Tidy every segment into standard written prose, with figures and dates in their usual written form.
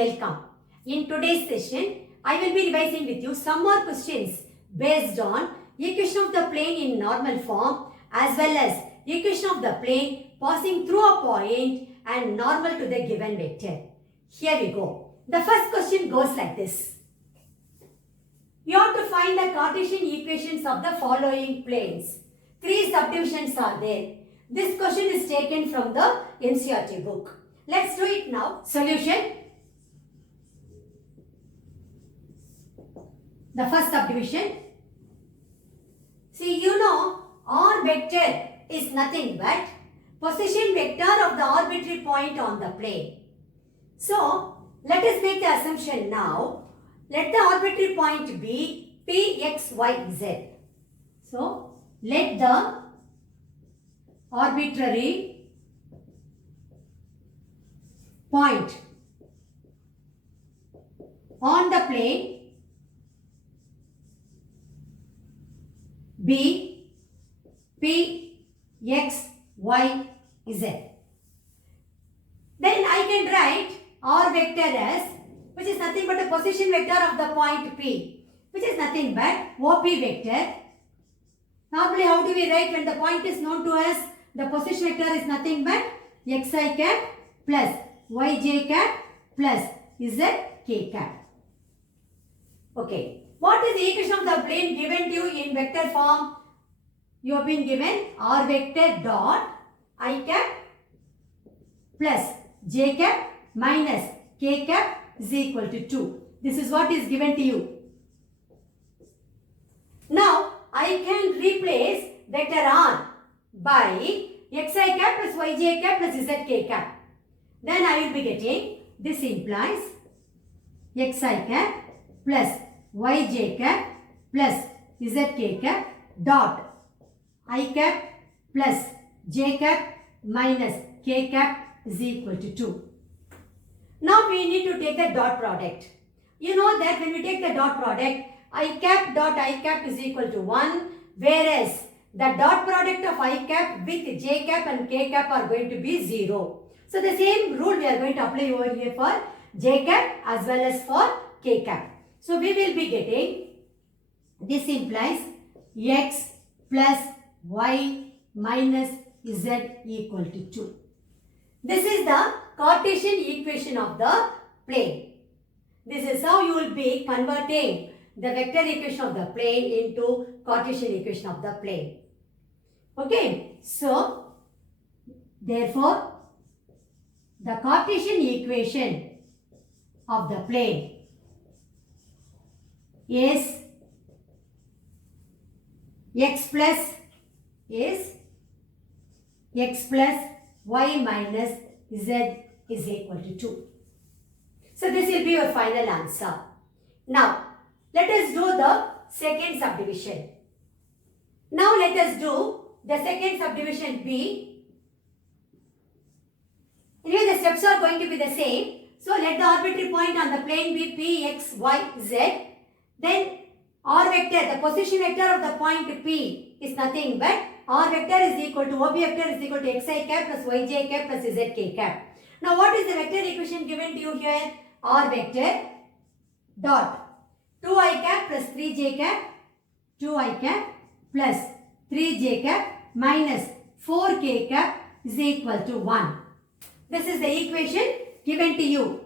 welcome. In today's session, I will be revising with you some more questions based on equation of the plane in normal form as well as equation of the plane passing through a point and normal to the given vector. Here we go. The first question goes like this. You have to find the Cartesian equations of the following planes. 3 subdivisions are there. This question is taken from the NCERT book. Let's do it now. Solution. The first subdivision. See, you know, R vector is nothing but position vector of the arbitrary point on the plane. So, let us make the assumption now. Let the arbitrary point be P, X, Y, Z. So, let the arbitrary point on the plane be P, X, Y, Z. Then I can write R vector as, which is nothing but a position vector of the point P, which is nothing but OP vector. Normally, how do we write when the point is known to us? The position vector is nothing but xi cap plus yj cap plus zk cap. Okay. What is the equation of the plane given to you in vector form? You have been given R vector dot I cap plus j cap minus k cap is equal to 2. This is what is given to you. Now, I can replace vector R by xi cap plus yj cap plus zk cap. Then I will be getting, this implies xi cap plus yj cap plus zk cap dot I cap plus j cap minus k cap is equal to 2. Now we need to take the dot product. You know that when we take the dot product, I cap dot I cap is equal to 1, whereas the dot product of I cap with j cap and k cap are going to be 0. So the same rule we are going to apply over here for j cap as well as for k cap. So we will be getting, this implies x plus y minus z equal to 2. This is the Cartesian equation of the plane. This is how you will be converting the vector equation of the plane into Cartesian equation of the plane. Okay, so therefore the Cartesian equation of the plane is x plus y minus z is equal to 2. So this will be your final answer. Now, let us do the second subdivision. Now let us do the second subdivision B. Anyway, the steps are going to be the same. So let the arbitrary point on the plane be P, X, Y, Z. Then R vector, the position vector of the point P is nothing but R vector is equal to OP vector is equal to xi cap plus yj cap plus zk cap. Now what is the vector equation given to you here? R vector dot 2i cap plus 3j cap, 2i cap plus 3j cap minus 4k cap is equal to 1. This is the equation given to you.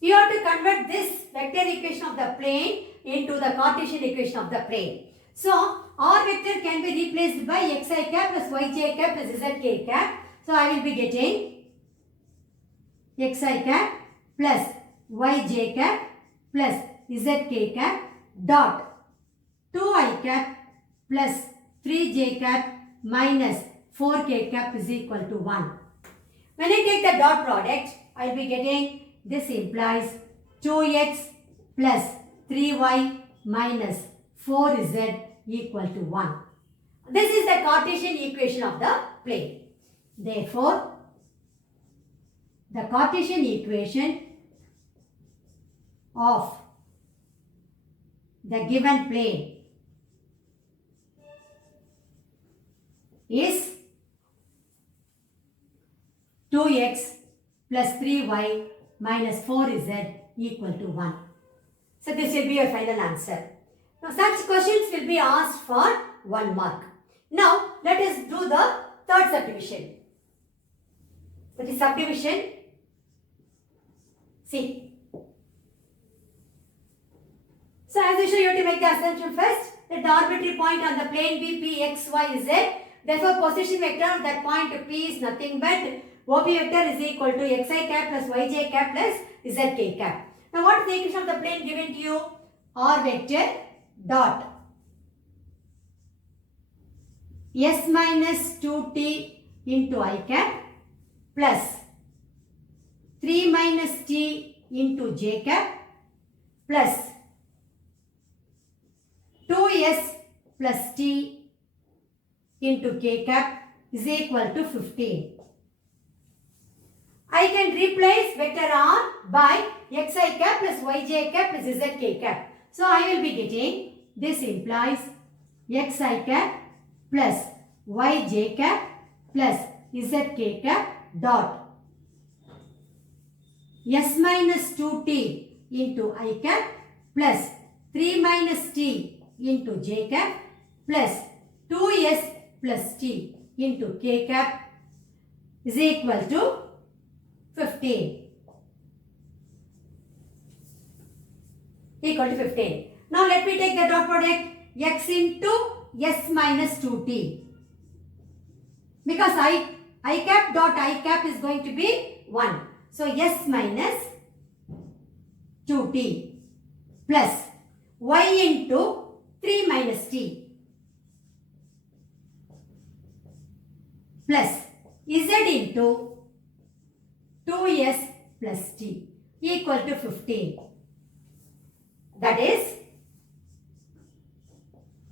You have to convert this vector equation of the plane into the Cartesian equation of the plane. So, R vector can be replaced by xi cap plus yj cap plus zk cap. So, I will be getting xi cap plus yj cap plus zk cap dot 2i cap plus 3j cap minus 4k cap is equal to 1. When I take the dot product, I will be getting, this implies 2x plus 3y minus 4z equal to 1. This is the Cartesian equation of the plane. Therefore, the Cartesian equation of the given plane is 2x plus 3y minus 4z equal to 1. So this will be your final answer. Now such questions will be asked for 1 mark. Now let us do the third subdivision. That is subdivision C. So as usual you have to make the assumption first that the arbitrary point on the plane B, P, X, Y, Z. Therefore position vector of that point P is nothing but OP vector is equal to xi cap plus yj cap plus zk cap. Now what is the equation of the plane given to you? R vector dot s minus 2t into I cap plus 3 minus t into j cap plus 2s plus t into k cap is equal to 15. I can replace vector r by xi cap plus yj cap plus zk cap. So I will be getting, this implies xi cap plus yj cap plus zk cap dot s minus 2t into I cap plus 3 minus t into j cap plus 2s plus t into k cap is equal to 15. Equal to 15. Now let me take the dot product x into s minus 2t. Because I cap dot I cap is going to be 1. So s minus 2t plus y into 3 minus t plus z into 2s plus t equal to 15. That is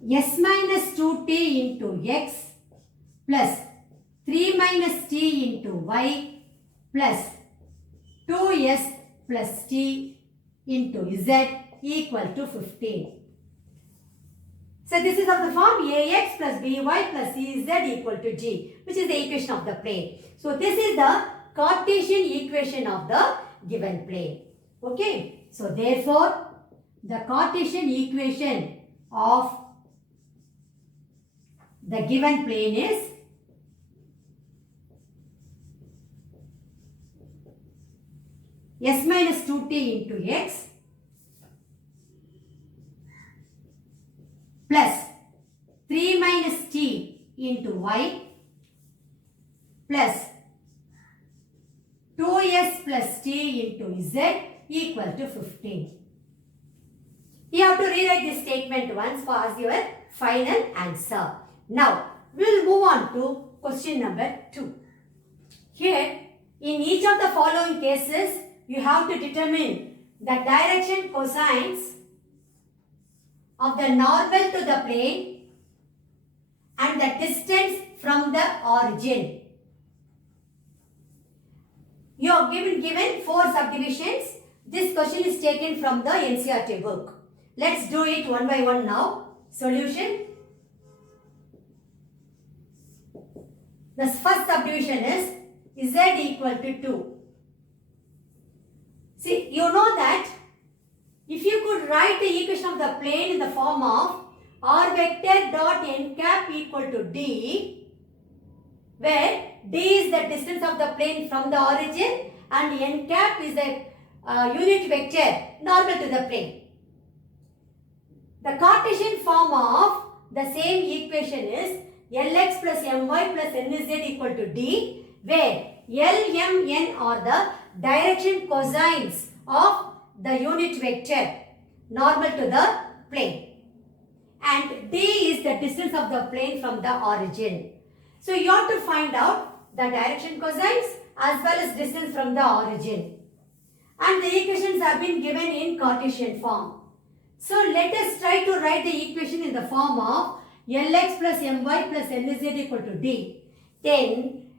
s minus 2t into x plus 3 minus t into y plus 2s plus t into z equal to 15. So this is of the form ax plus by plus cz equal to g, which is the equation of the plane. So this is the Cartesian equation of the given plane. Okay. So therefore, the Cartesian equation of the given plane is s minus 2t into x plus 3 minus t into y plus 2s plus t into z equal to 15. You have to rewrite this statement once for as your final answer. Now, we will move on to question number 2. Here, in each of the following cases, you have to determine the direction cosines of the normal to the plane and the distance from the origin. You are given 4 subdivisions. This question is taken from the NCERT book. Let's do it one by one now. Solution. The first subdivision is z equal to 2. See, you know that if you could write the equation of the plane in the form of r vector dot n cap equal to d, where d is the distance of the plane from the origin and n cap is the unit vector normal to the plane. The Cartesian form of the same equation is Lx plus My plus Nz equal to d, where L, M, N are the direction cosines of the unit vector normal to the plane, and d is the distance of the plane from the origin. So you have to find out the direction cosines as well as distance from the origin, and the equations have been given in Cartesian form. So let us try to write the equation in the form of Lx plus My plus Nz equal to d. Then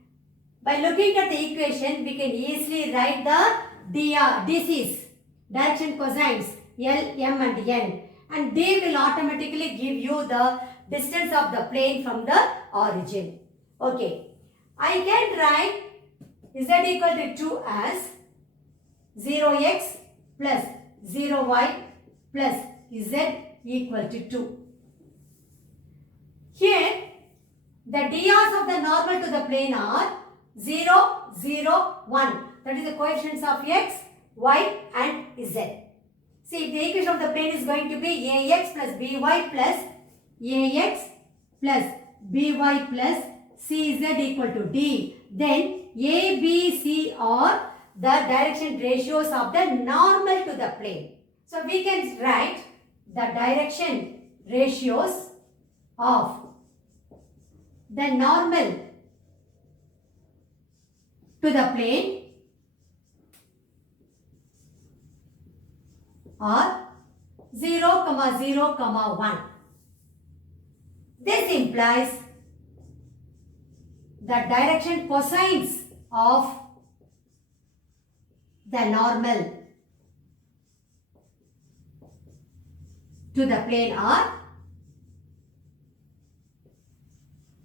by looking at the equation, we can easily write the DCs, direction cosines, L, M and N, and they will automatically give you the distance of the plane from the origin. Okay, I can write z equal to 2 as 0x plus 0y plus z equal to 2. Here, the drs of the normal to the plane are 0, 0, 1. That is the coefficients of x, y and z. See, the equation of the plane is going to be ax plus by plus ax plus by plus cz equal to d. Then a, b, c are the direction ratios of the normal to the plane. So we can write the direction ratios of the normal to the plane are 0, 0, 1. This implies the direction cosines of the normal to the plane are,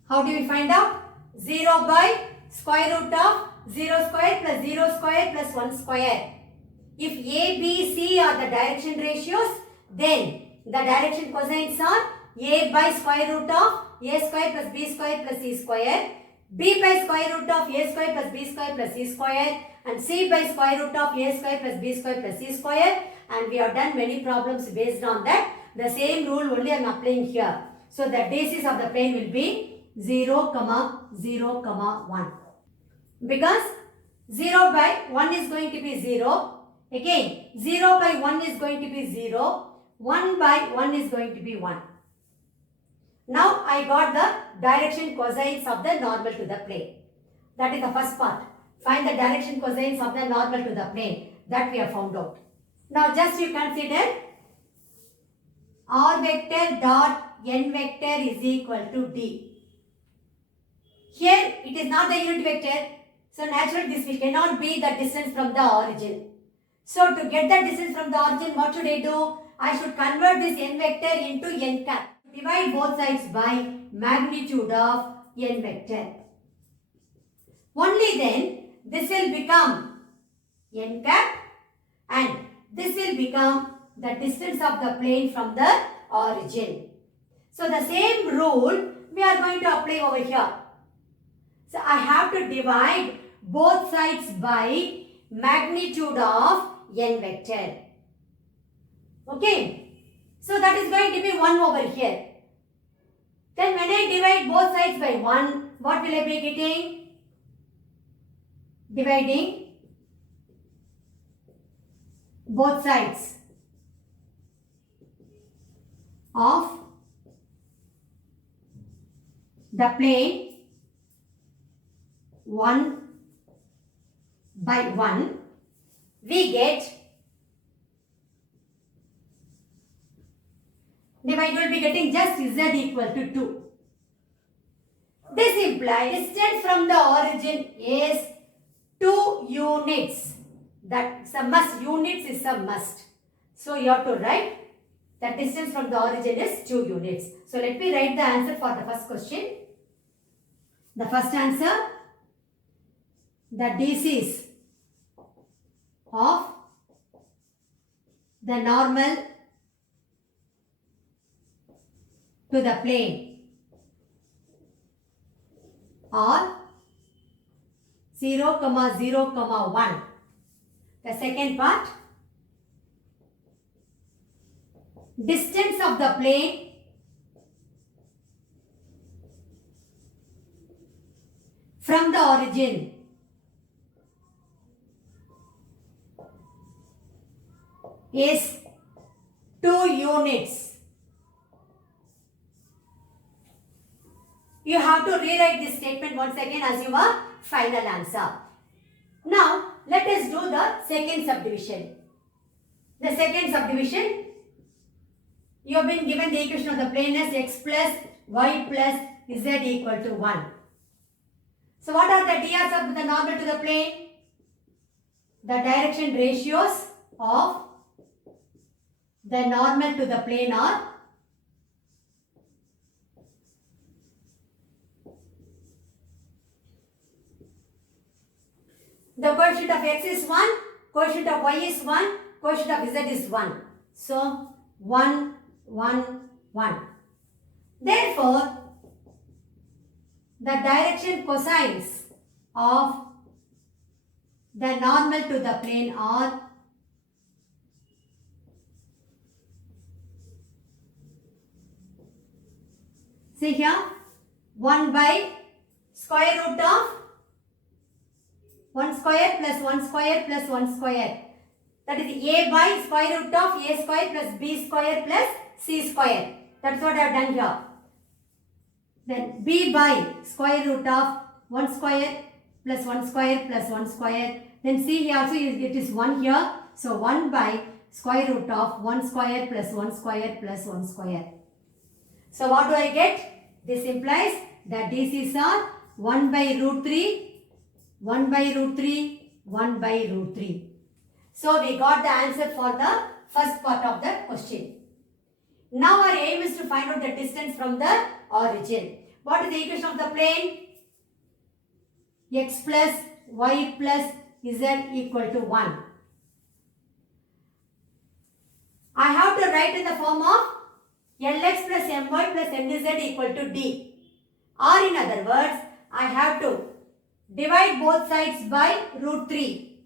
how do we find out? 0 by square root of 0 square plus 0 square plus 1 square. If A, B, C are the direction ratios, then the direction cosines are A by square root of A square plus B square plus C square, B by square root of A square plus B square plus C square, and C by square root of A square plus B square plus C square. And we have done many problems based on that. The same rule only I am applying here. So the basis of the plane will be 0, 0, 1. Because 0 by 1 is going to be 0. Again, 0 by 1 is going to be 0. 1 by 1 is going to be 1. Now I got the direction cosines of the normal to the plane. That is the first part. Find the direction cosines of the normal to the plane. That we have found out. Now just you consider r vector dot n vector is equal to d. Here it is not the unit vector. So naturally this cannot be the distance from the origin. So to get the distance from the origin, what should I do? I should convert this n vector into n cap. Divide both sides by magnitude of n vector. Only then this will become n cap and this will become the distance of the plane from the origin. So the same rule we are going to apply over here. So I have to divide both sides by magnitude of n vector. Okay. So that is going to be 1 over here. Then when I divide both sides by 1, what will I be getting? Dividing both sides of the plane 1 by 1, we get, then I will be getting just z equal to 2. This implies distance from the origin is 2 units. That's a must. Units is a must. So you have to write the distance from the origin is 2 units. So let me write the answer for the first question. The first answer, the DCs of the normal to the plane are 0, 0, 1. The second part, distance of the plane from the origin is 2 units. You have to rewrite this statement once again as your final answer. Now, let us do the second subdivision. The second subdivision, you have been given the equation of the plane as x plus y plus z equal to 1. So, what are the drs of the normal to the plane? The direction ratios of the normal to the plane are The coefficient of x is 1, coefficient of y is 1, coefficient of z is 1. So 1, 1, 1. Therefore, the direction cosines of the normal to the plane are see here 1 by square root of 1 square plus 1 square plus 1 square. That is a by square root of a square plus b square plus c square. That's what I have done here. Then b by square root of 1 square plus 1 square plus 1 square. Then c here also it is 1 here. So 1 by square root of 1 square plus 1 square plus 1 square. So what do I get? This implies that DCs are 1 by root 3, 1 by root 3, 1 by root 3. So we got the answer for the first part of the question. Now our aim is to find out the distance from the origin. What is the equation of the plane? X plus y plus z equal to 1. I have to write in the form of Lx plus my plus nz equal to d. Or in other words, I have to divide both sides by root 3.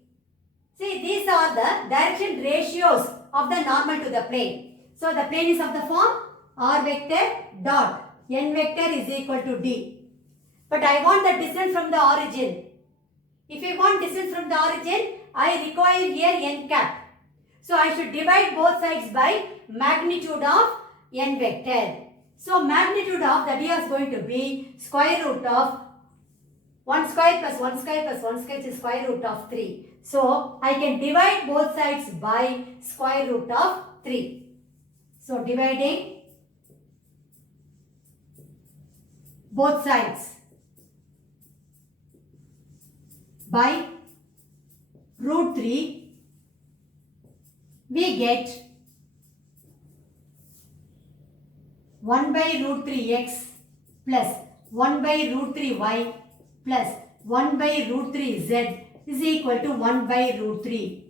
See, these are the direction ratios of the normal to the plane. So, the plane is of the form r vector dot n vector is equal to d. But I want the distance from the origin. If I want distance from the origin, I require here n cap. So, I should divide both sides by magnitude of n vector. So, magnitude of the d is going to be square root of 1 square plus 1 square plus 1 square is square root of 3. So, I can divide both sides by square root of 3. So, dividing both sides by root 3, we get 1 by root 3x plus 1 by root 3y plus 1 by root 3z is equal to 1 by root 3.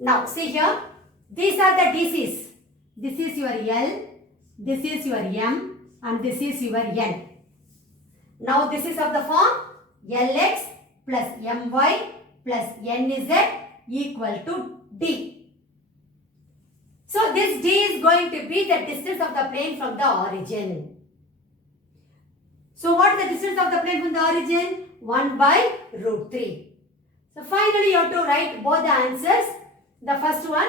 Now, see here, these are the DCs. This is your L, this is your M, and this is your N. Now, this is of the form Lx plus My plus Nz equal to D. So, this D is going to be the distance of the plane from the origin. So, what is the distance of the plane from the origin? 1 by root 3. So, finally, you have to write both the answers. The first one,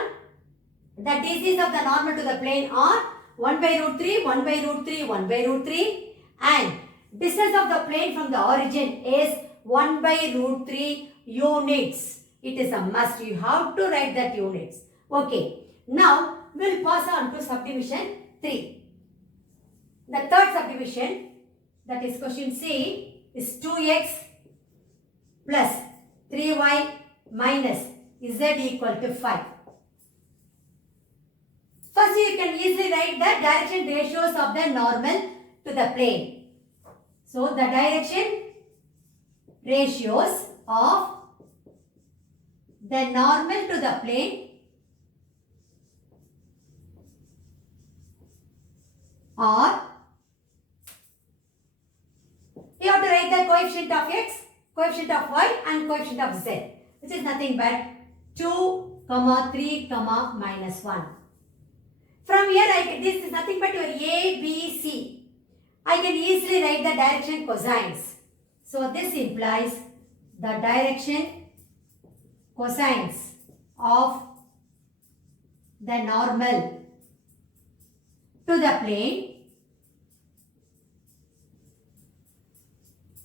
the DCs of the normal to the plane are 1 by root 3, 1 by root 3, 1 by root 3, and distance of the plane from the origin is 1 by root 3 units. It is a must. You have to write that units. Okay. Now, we will pass on to subdivision 3. The third subdivision, that is question C, is 2x plus 3y minus z equal to 5. First, you can easily write the direction ratios of the normal to the plane. So, the direction ratios of the normal to the plane are, you have to write the coefficient of x, coefficient of y and coefficient of z, which is nothing but 2, 3, minus 1. From here, this is nothing but your A, B, C. I can easily write the direction cosines. So, this implies the direction cosines of the normal to the plane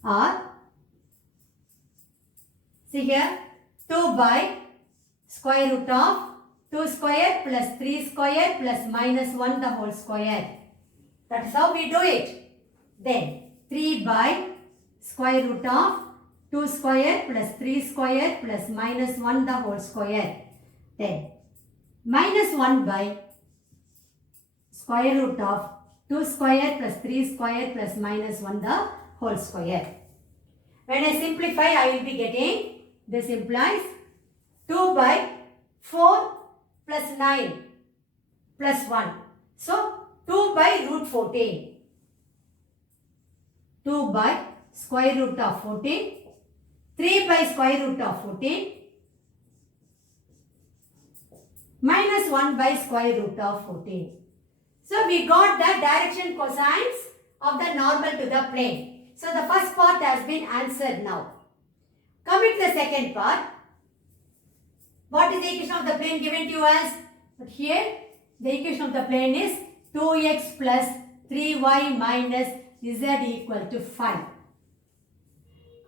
are, see here, 2 by square root of 2 square plus 3 square plus minus 1 the whole square. That is how we do it. Then 3 by square root of 2 square plus 3 square plus minus 1 the whole square. Then minus 1 by square root of 2 square plus 3 square plus minus 1 the whole square. When I simplify, I will be getting This implies 2 by 4 plus 9 plus 1. So 2 by root 14. 2 by square root of 14. 3 by square root of 14. Minus 1 by square root of 14. So we got the direction cosines of the normal to the plane. So the first part has been answered now. Coming to the second part. What is the equation of the plane given to you as? But here the equation of the plane is 2x plus 3y minus z equal to 5.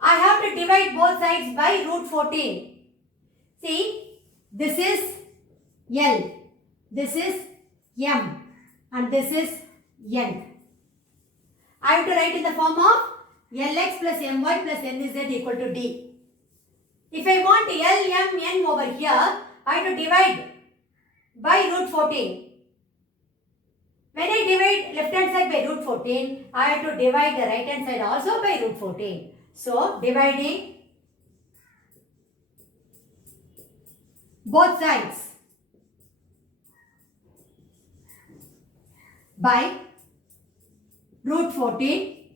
I have to divide both sides by root 14. See, this is L, this is M, and this is N. I have to write in the form of Lx plus My plus Nz equal to D. If I want L, M, N over here, I have to divide by root 14. When I divide left hand side by root 14, I have to divide the right hand side also by root 14. So, dividing both sides by root 14,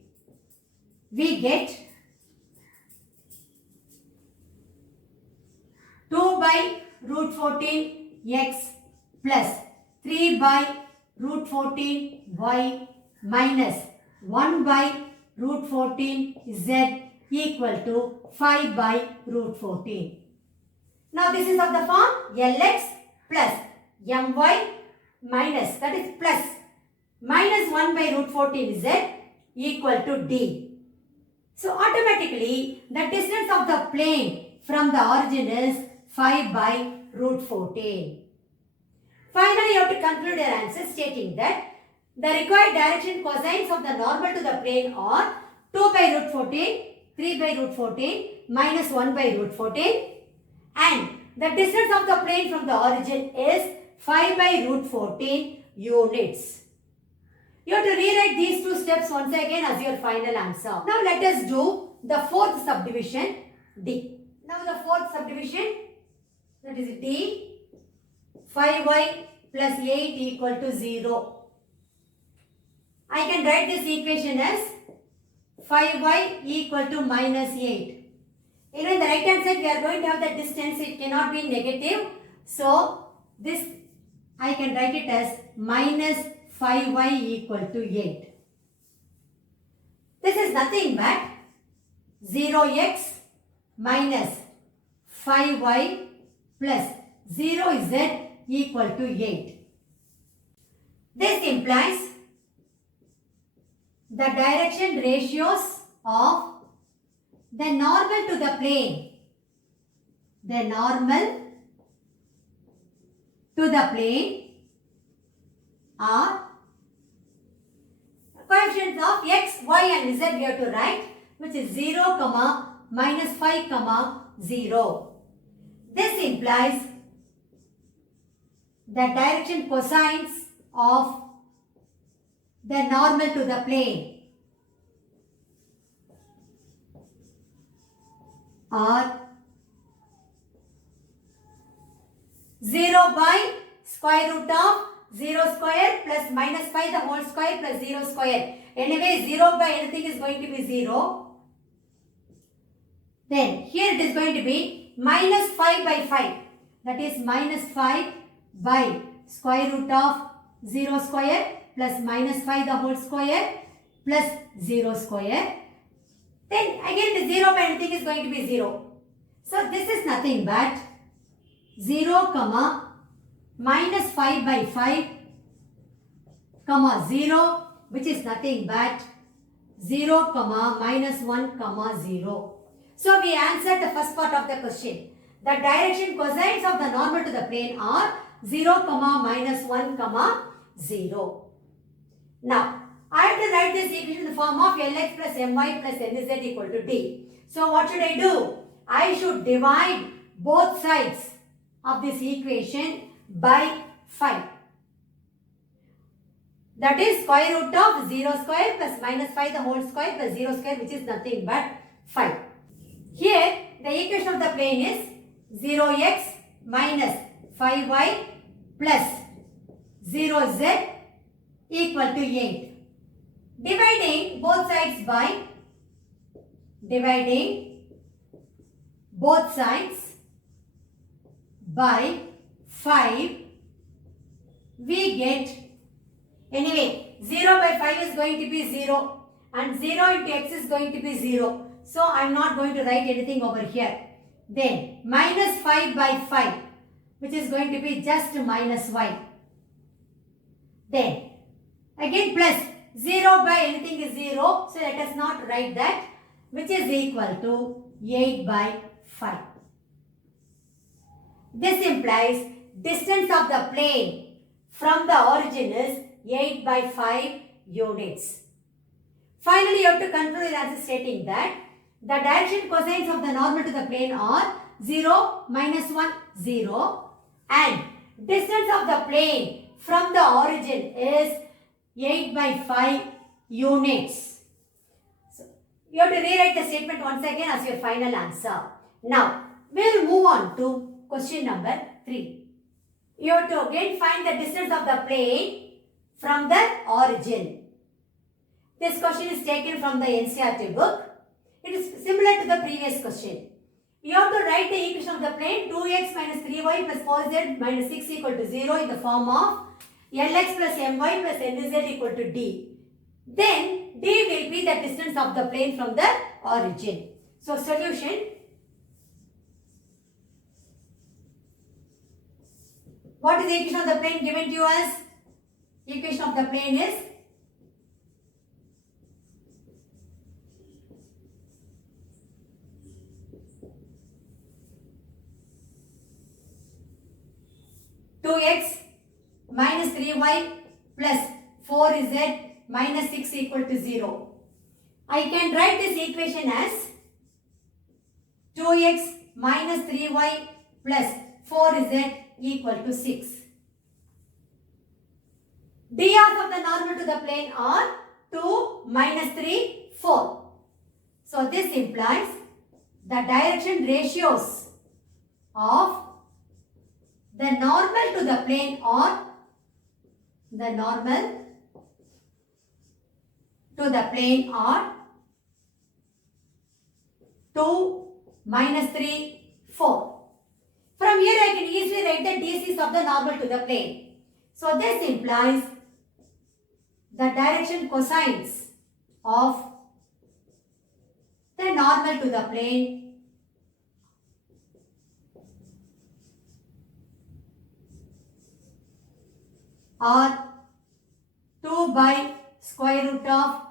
we get 2 by root 14 x plus 3 by root 14 y minus 1 by root 14 z equal to 5 by root 14. Now this is of the form Lx plus My minus, that is plus, minus 1 by root 14 z equal to D. So automatically the distance of the plane from the origin is 5 by root 14. Finally, you have to conclude your answer stating that the required direction cosines of the normal to the plane are 2 by root 14, 3 by root 14, minus 1 by root 14, and the distance of the plane from the origin is 5 by root 14 units. You have to rewrite these two steps once again as your final answer. Now let us do the fourth subdivision, D. Now the fourth subdivision, that is D, 5y plus 8 equal to 0. I can write this equation as 5y equal to minus 8. You know, in the right hand side we are going to have the distance, it cannot be negative. So this I can write it as minus 5y equal to 8. This is nothing but 0x minus 5y plus 0z equal to 8. This implies the direction ratios of the normal to the plane. The normal to the plane are coefficients of x, y and z we have to write, which is 0, minus 5, 0. This implies the direction cosines of the normal to the plane are 0 by square root of 0 square plus minus 5 the whole square plus 0 square. Anyway, 0 by anything is going to be 0. Then here it is going to be minus 5 by 5. That is minus 5 by square root of 0 square plus minus 5 the whole square plus 0 square. Then again the 0 by anything is going to be 0. So this is nothing but 0, minus 5 by 5, 0, which is nothing but 0, minus 1, 0. So we answered the first part of the question. The direction cosines of the normal to the plane are 0, minus 1, 0. Now, I have to write this equation in the form of Lx plus My plus Nz equal to D. So what should I do? I should divide both sides of this equation by 5. That is square root of 0 square plus minus 5 the whole square plus 0 square, which is nothing but 5. Here the equation of the plane is 0x minus 5y plus 0z equal to 8. Dividing both sides by 5, we get, anyway, 0 by 5 is going to be 0 and 0 into x is going to be 0. So, I am not going to write anything over here. Then, minus 5 by 5, which is going to be just minus y. Then, again plus 0 by anything is 0. So, let us not write that, which is equal to 8 by 5. This implies distance of the plane from the origin is 8 by 5 units. Finally, you have to conclude your answer stating that the direction cosines of the normal to the plane are 0, minus 1, 0 and distance of the plane from the origin is 8 by 5 units. So, you have to rewrite the statement once again as your final answer. Now, we will move on to question number 3. You have to again find the distance of the plane from the origin. This question is taken from the NCERT book. It is similar to the previous question. You have to write the equation of the plane 2x minus 3y plus 4z minus 6 equal to 0 in the form of Lx plus My plus Nz equal to d. Then d will be the distance of the plane from the origin. So solution. What is the equation of the plane given to us? Equation of the plane is 2x minus 3y plus 4z minus 6 equal to 0. I can write this equation as 2x minus 3y plus 4z equal to 6. Drs of the normal to the plane are 2 minus 3, 4. So this implies the direction ratios of the normal to the plane are the normal to the plane are 2 minus 3, 4. From here I can easily write the DCs of the normal to the plane. So this implies the direction cosines of the normal to the plane are 2 by square root of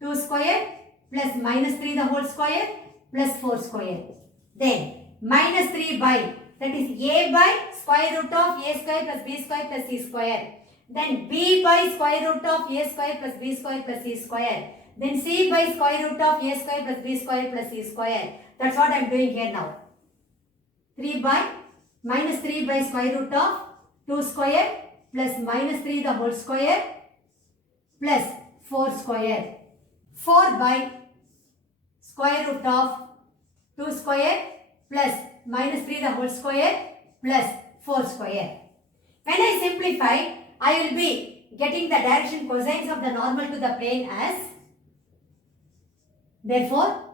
2 square plus minus 3 the whole square plus 4 square. Then minus 3 by, that is a by square root of a square plus b square plus c square. Then b by square root of a square plus b square plus c square. Then c by square root of a square plus b square plus c square. That's what I am doing here now. 3 by minus 3 by square root of 2 square plus minus 3 the whole square plus 4 square. 4 by square root of 2 square plus minus 3 the whole square plus 4 square. When I simplify, I will be getting the direction cosines of the normal to the plane as, therefore,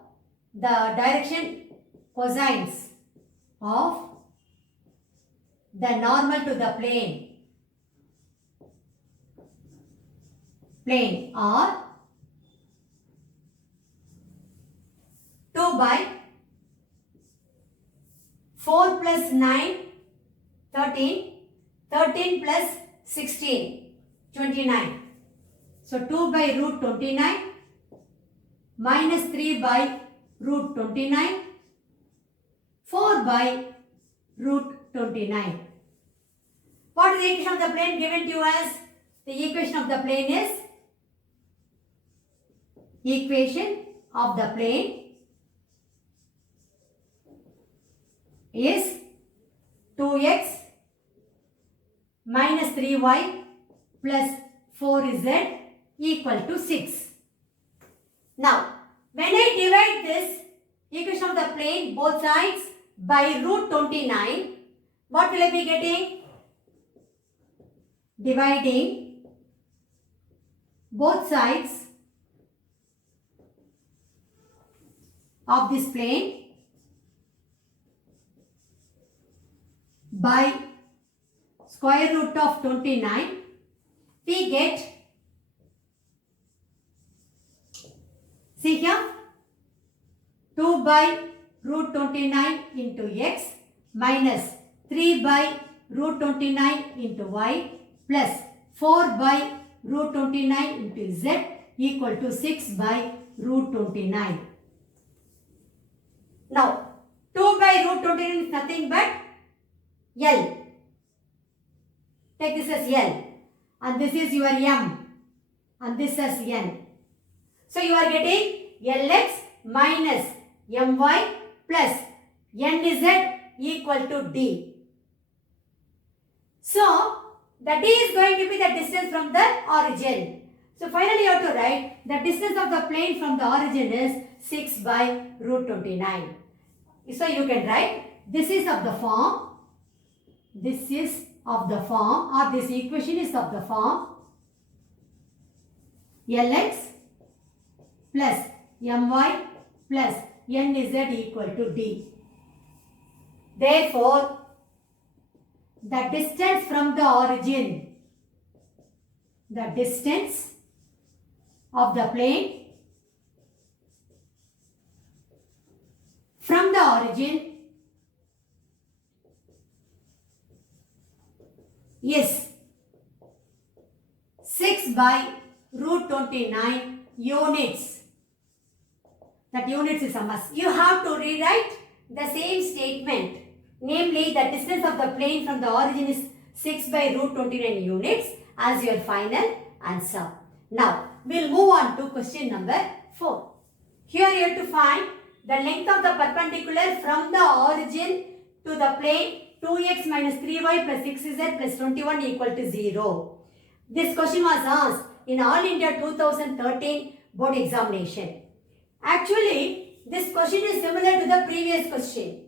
the direction cosines of the normal to the plane are 2 by 4 plus 9, 13, 13 plus 16, 29. So 2 by root 29 minus 3 by root 29, 4 by root 29. What is the equation of the plane given to us? The equation of the plane is equation of the plane is 2x minus 3y plus 4z equal to 6. Now, when I divide this equation of the plane both sides by root 29. What will I be getting? Dividing both sides of this plane by square root of 29, we get, see here, 2 by root 29 into x minus 3 by root 29 into y plus 4 by root 29 into z equal to 6 by root 29. Now, 2 by root 29 is nothing but L. Take this as L. And this is your M. And this as N. So, you are getting Lx minus My plus Nz equal to D. So, the D is going to be the distance from the origin. So, finally you have to write the distance of the plane from the origin is 6 by root 29. So, you can write this is of the form, this is of the form, or this equation is of the form Lx plus My plus Nz equal to D. Therefore, the distance from the origin, the distance of the plane from the origin is 6 by root 29 units. That units is a must. You have to rewrite the same statement. Namely, the distance of the plane from the origin is 6 by root 29 units as your final answer. Now, we'll move on to question number 4. Here you have to find the length of the perpendicular from the origin to the plane 2x minus 3y plus 6z plus 21 equal to 0. This question was asked in All India 2013 board examination. Actually, this question is similar to the previous question.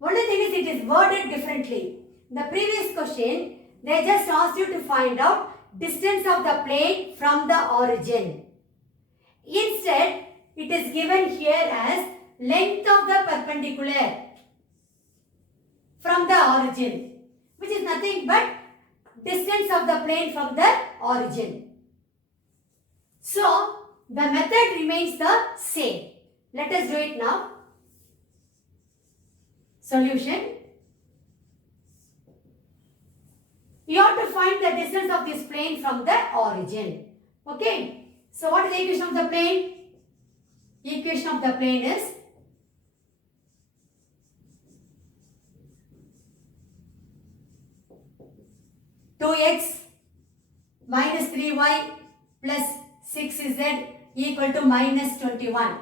Only thing is it is worded differently. The previous question, they just asked you to find out distance of the plane from the origin. Instead, it is given here as length of the perpendicular from the origin, which is nothing but distance of the plane from the origin. So, the method remains the same. Let us do it now. Solution. You have to find the distance of this plane from the origin. Okay. So, what is the equation of the plane? Equation of the plane is two x minus 3y plus 6z equal to minus 21.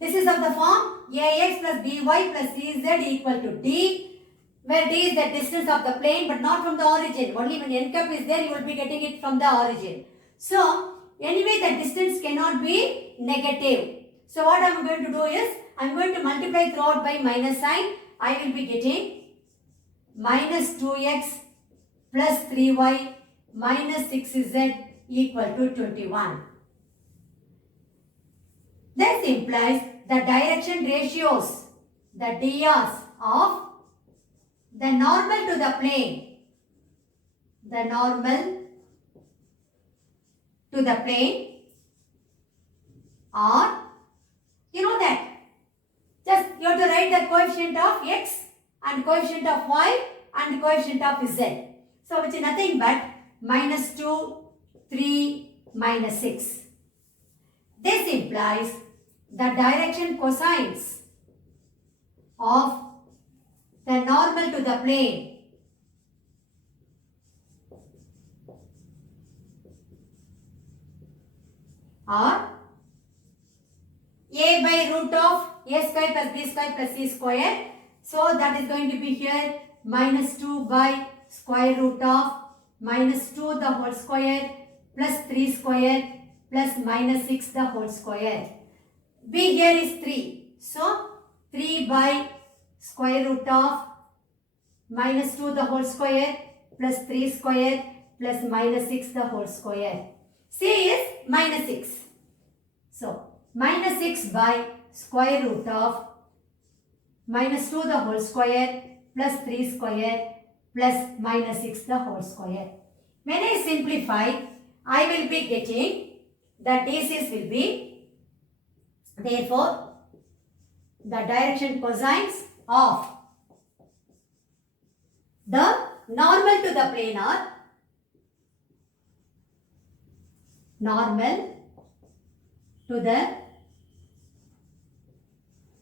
This is of the form ax plus by plus cz equal to d, where d is the distance of the plane but not from the origin. Only when n cap is there you will be getting it from the origin. So, anyway the distance cannot be negative. So, what I am going to do is, I am going to multiply throughout by minus sign. I will be getting minus 2x plus 3y minus 6z equal to 21. This implies the direction ratios, the drs of the normal to the plane, the normal to the plane are, you know that, just you have to write the coefficient of x and coefficient of y and coefficient of z. So, which is nothing but minus 2, 3, minus 6. This implies the direction cosines of the normal to the plane are a by root of a square plus b square plus c square. So, that is going to be here minus 2 by square root of minus 2 the whole square plus 3 square plus minus 6 the whole square. B here is 3. So 3 by square root of minus 2 the whole square plus 3 square plus minus 6 the whole square. C is minus 6. So minus 6 by square root of minus 2 the whole square plus 3 square plus minus 6 the whole square. When I simplify, I will be getting the DCs will be, therefore, the direction cosines of the normal to the plane are normal to the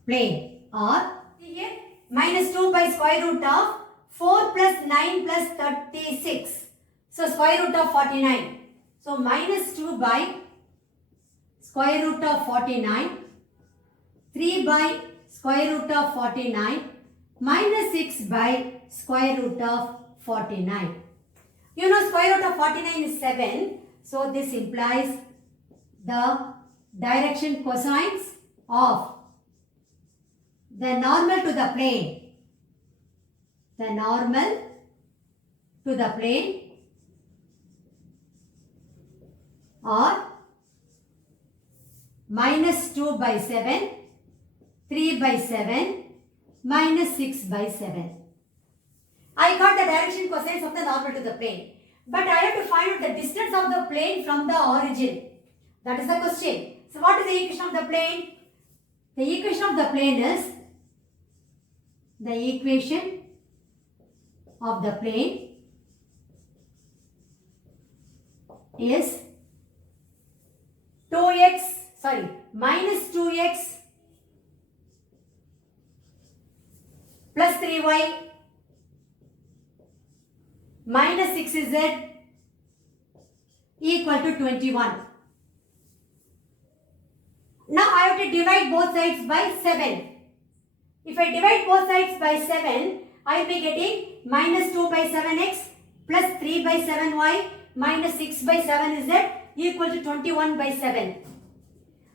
plane are here minus 2 by square root of 4 plus 9 plus 36. So square root of 49. So minus 2 by square root of 49, 3 by square root of 49, minus 6 by square root of 49. You know square root of 49 is 7. So this implies the direction cosines of the normal to the plane. The normal to the plane are minus 2 by 7, 3 by 7, minus 6 by 7. I got the direction cosines of the normal to the plane. But I have to find out the distance of the plane from the origin. That is the question. So what is the equation of the plane? The equation of the plane is, the equation of the plane is minus 2x plus 3y minus 6z equal to 21. Now I have to divide both sides by 7. If I divide both sides by 7, I will be getting minus 2 by 7x plus 3 by 7y minus 6 by 7z equal to 21 by 7.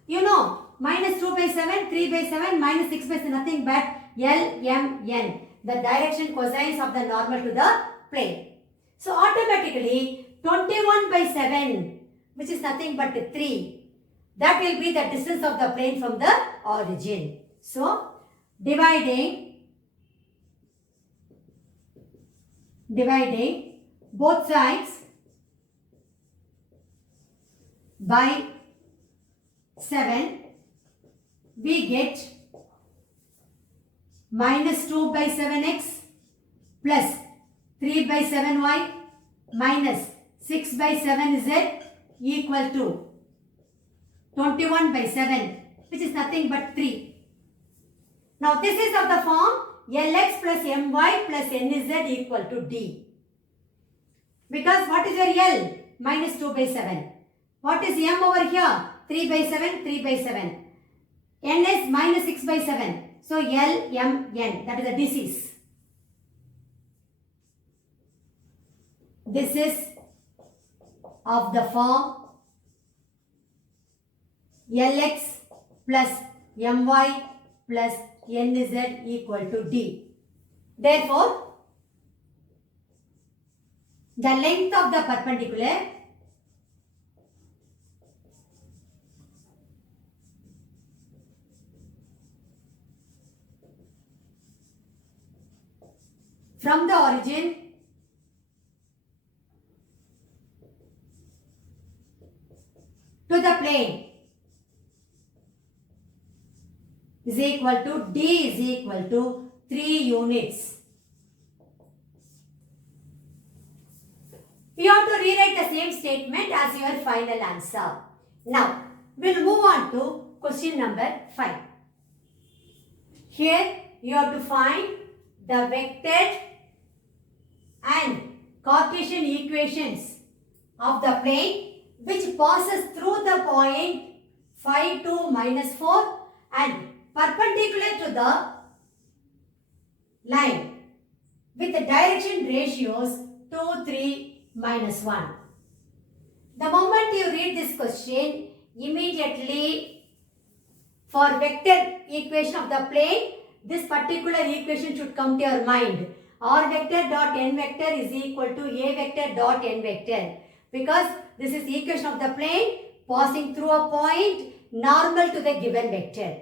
You know, minus 2 by 7, 3 by 7, minus 6 by 7, nothing but LMN, the direction cosines of the normal to the plane. So automatically 21 by 7, which is nothing but 3, that will be the distance of the plane from the origin. So dividing both sides by 7, we get minus 2 by 7x plus 3 by 7y minus 6 by 7z equal to 21 by 7, which is nothing but 3. Now this is of the form Lx plus My plus Nz equal to D. Because what is your L? Minus 2 by 7. What is M over here? 3 by 7, 3 by 7. N is minus 6 by 7. So L, M, N. That is the disease. This is of the form Lx plus My plus Nz equal to D. Therefore, the length of the perpendicular from the origin to the plane is equal to D is equal to 3 units. You have to rewrite the same statement as your final answer. Now, we will move on to question number 5. Here, you have to find the vectored and Cartesian equations of the plane which passes through the point 5, 2, minus 4 and perpendicular to the line with the direction ratios 2, 3, minus 1. The moment you read this question, immediately For vector equation of the plane, this particular equation should come to your mind. R vector dot n vector is equal to A vector dot n vector. Because this is equation of the plane passing through a point normal to the given vector.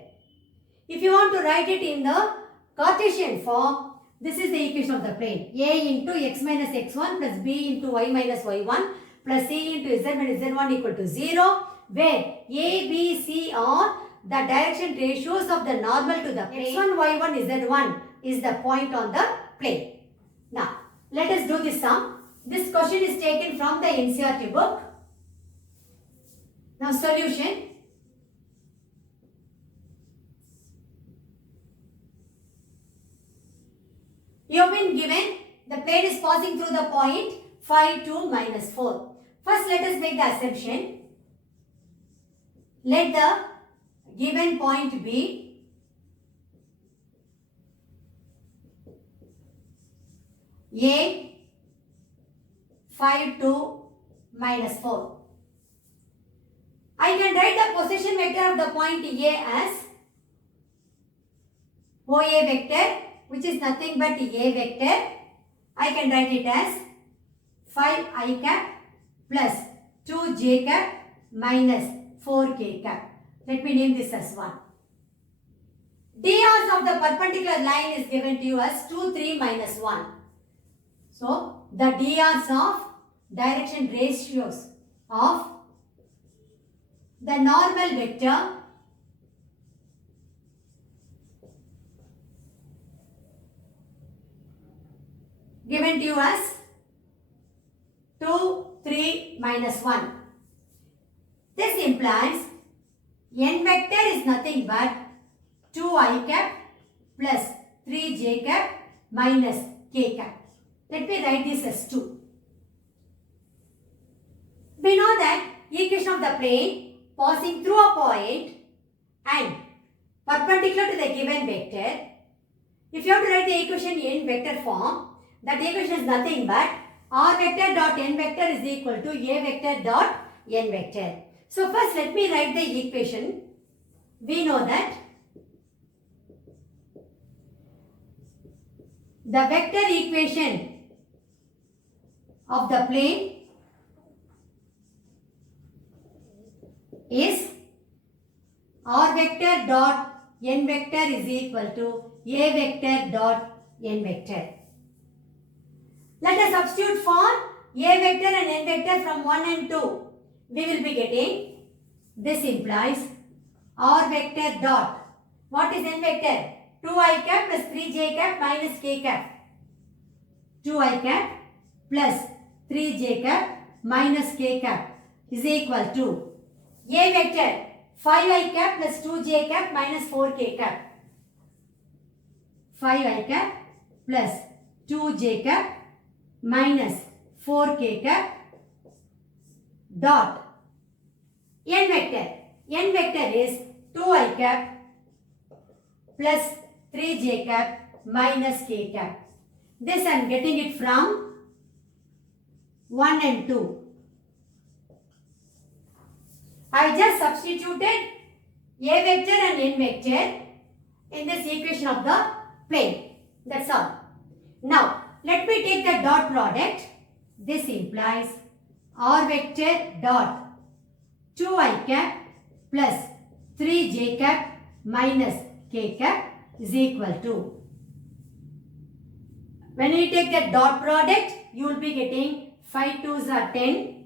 If you want to write it in the Cartesian form, this is the equation of the plane. A into x minus x1 plus b into y minus y1 plus c into z minus z1 equal to 0, where a, b, c are the direction ratios of the normal to the plane. x1, y1, z1 is the point on the plane. Now, let us do this sum. This question is taken from the NCERT book. Now, solution. You have been given the plane is passing through the point 5, 2, minus 4. First, let us make the assumption. Let the given point be A 5, 2, minus 4. I can write the position vector of the point A as OA vector, which is nothing but A vector. I can write it as 5i cap plus 2j cap minus 4k cap. Let me name this as 1. Drs of the perpendicular line is given to you as 2, 3, minus 1. So, the drs of direction ratios of the normal vector given to you as 2, 3, minus 1. This implies n vector is nothing but 2i cap plus 3j cap minus k cap. Let me write this as 2. We know that equation of the plane passing through a point and perpendicular to the given vector. If you have to write the equation in vector form, that equation is nothing but r vector dot n vector is equal to a vector dot n vector. So first let me write the equation. We know that the vector equation of the plane is r vector dot n vector is equal to a vector dot n vector. Let us substitute for a vector and n vector from 1 and 2. We will be getting, this implies r vector dot, what is n vector? 2i cap plus 3j cap minus k cap. 2i cap plus 3j cap minus k cap is equal to a vector 5i cap plus 2j cap minus 4k cap. 5i cap plus 2j cap minus 4k cap dot n vector. N vector is 2i cap plus 3j cap minus k cap. This I am getting it from 1 and 2. I just substituted a vector and n vector in this equation of the plane. That's all. Now, let me take the dot product. This implies r vector dot 2i cap plus 3j cap minus k cap is equal to. When you take the dot product, you will be getting 5 2s are 10.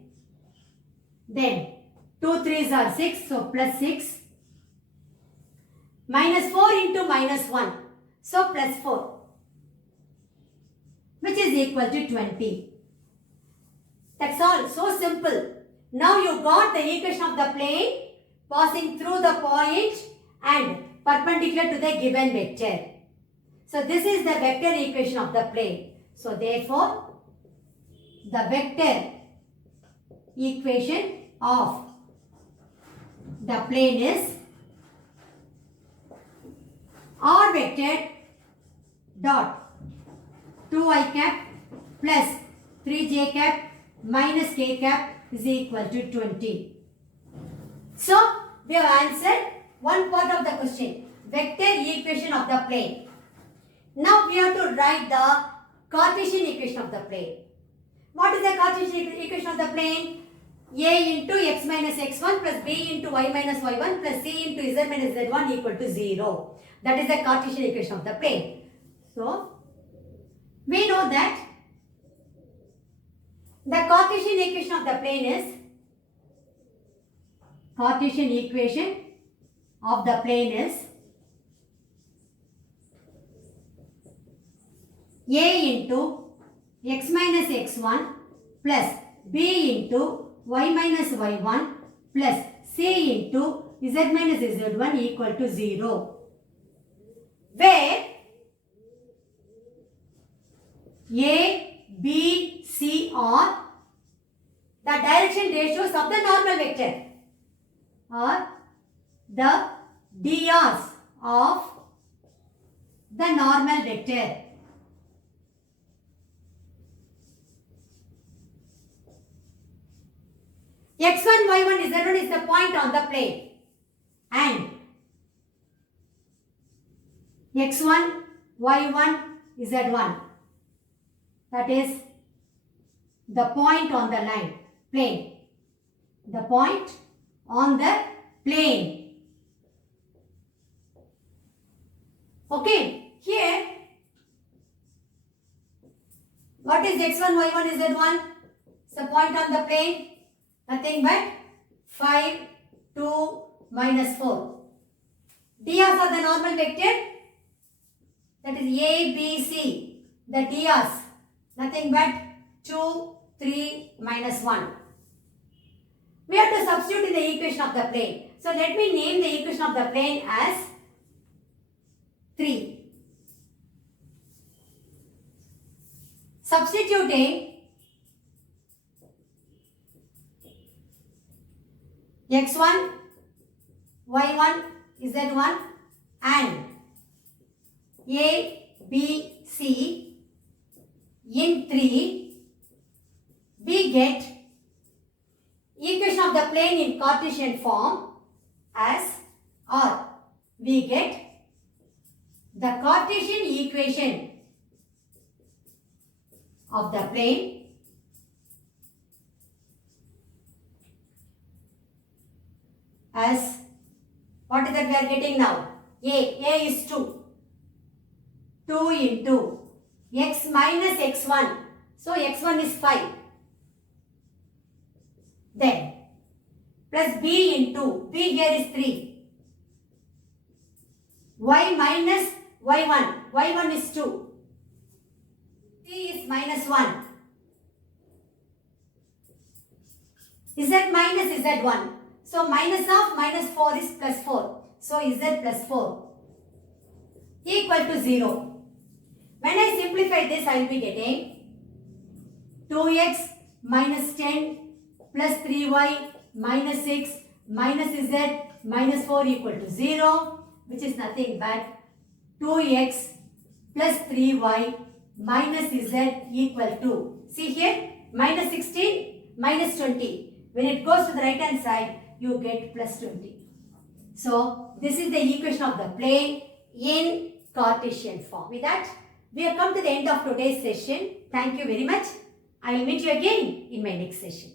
Then 2 3s are 6, so plus 6. Minus 4 into minus 1, so plus 4, which is equal to 20. That's all, so simple. Now you got the equation of the plane passing through the point and perpendicular to the given vector. So this is the vector equation of the plane. So therefore, the vector equation of the plane is r vector dot 2i cap plus 3j cap minus k cap is equal to 20. So we have answered one part of the question, vector equation of the plane. Now we have to write the Cartesian equation of the plane. What is the Cartesian equation of the plane? A into x minus x1 plus b into y minus y1 plus c into z minus z1 equal to 0. That is the Cartesian equation of the plane. So, we know that the Cartesian equation of the plane is Cartesian equation of the plane is A into x minus x1 plus b into y minus y1 plus c into z minus z1 equal to 0. Where A, B, C are the direction ratios of the normal vector, or the DRs of the normal vector. X1, Y1, Z1 is the point on the plane, and X1, Y1, Z1, that is the point on the line, plane, the point on the plane. Okay, here what is X1, Y1, Z1? It's the point on the plane, nothing but 5, 2, minus 4. DRs are the normal vector, that is A, B, C. The DRs, nothing but 2, 3, minus 1. We have to substitute in the equation of the plane. So let me name the equation of the plane as 3. Substituting x1, y1, z1 and a, b, c in 3, we get equation of the plane in Cartesian form as, or we get the Cartesian equation of the plane as, what is that we are getting now? A is 2. 2 into x minus x1. So x1 is 5. Then plus b into, b here is 3. Y minus y1. y1 is 2. c is minus 1. z minus z1. So minus of minus 4 is plus 4. So z plus 4 equal to 0. When I simplify this, I will be getting 2x minus 10 plus 3y minus 6 minus z minus 4 equal to 0, which is nothing but 2x plus 3y minus z equal to, see here, minus 16 minus 20. When it goes to the right hand side, you get plus 20. So this is the equation of the plane in Cartesian form. With that, we have come to the end of today's session. Thank you very much. I will meet you again in my next session.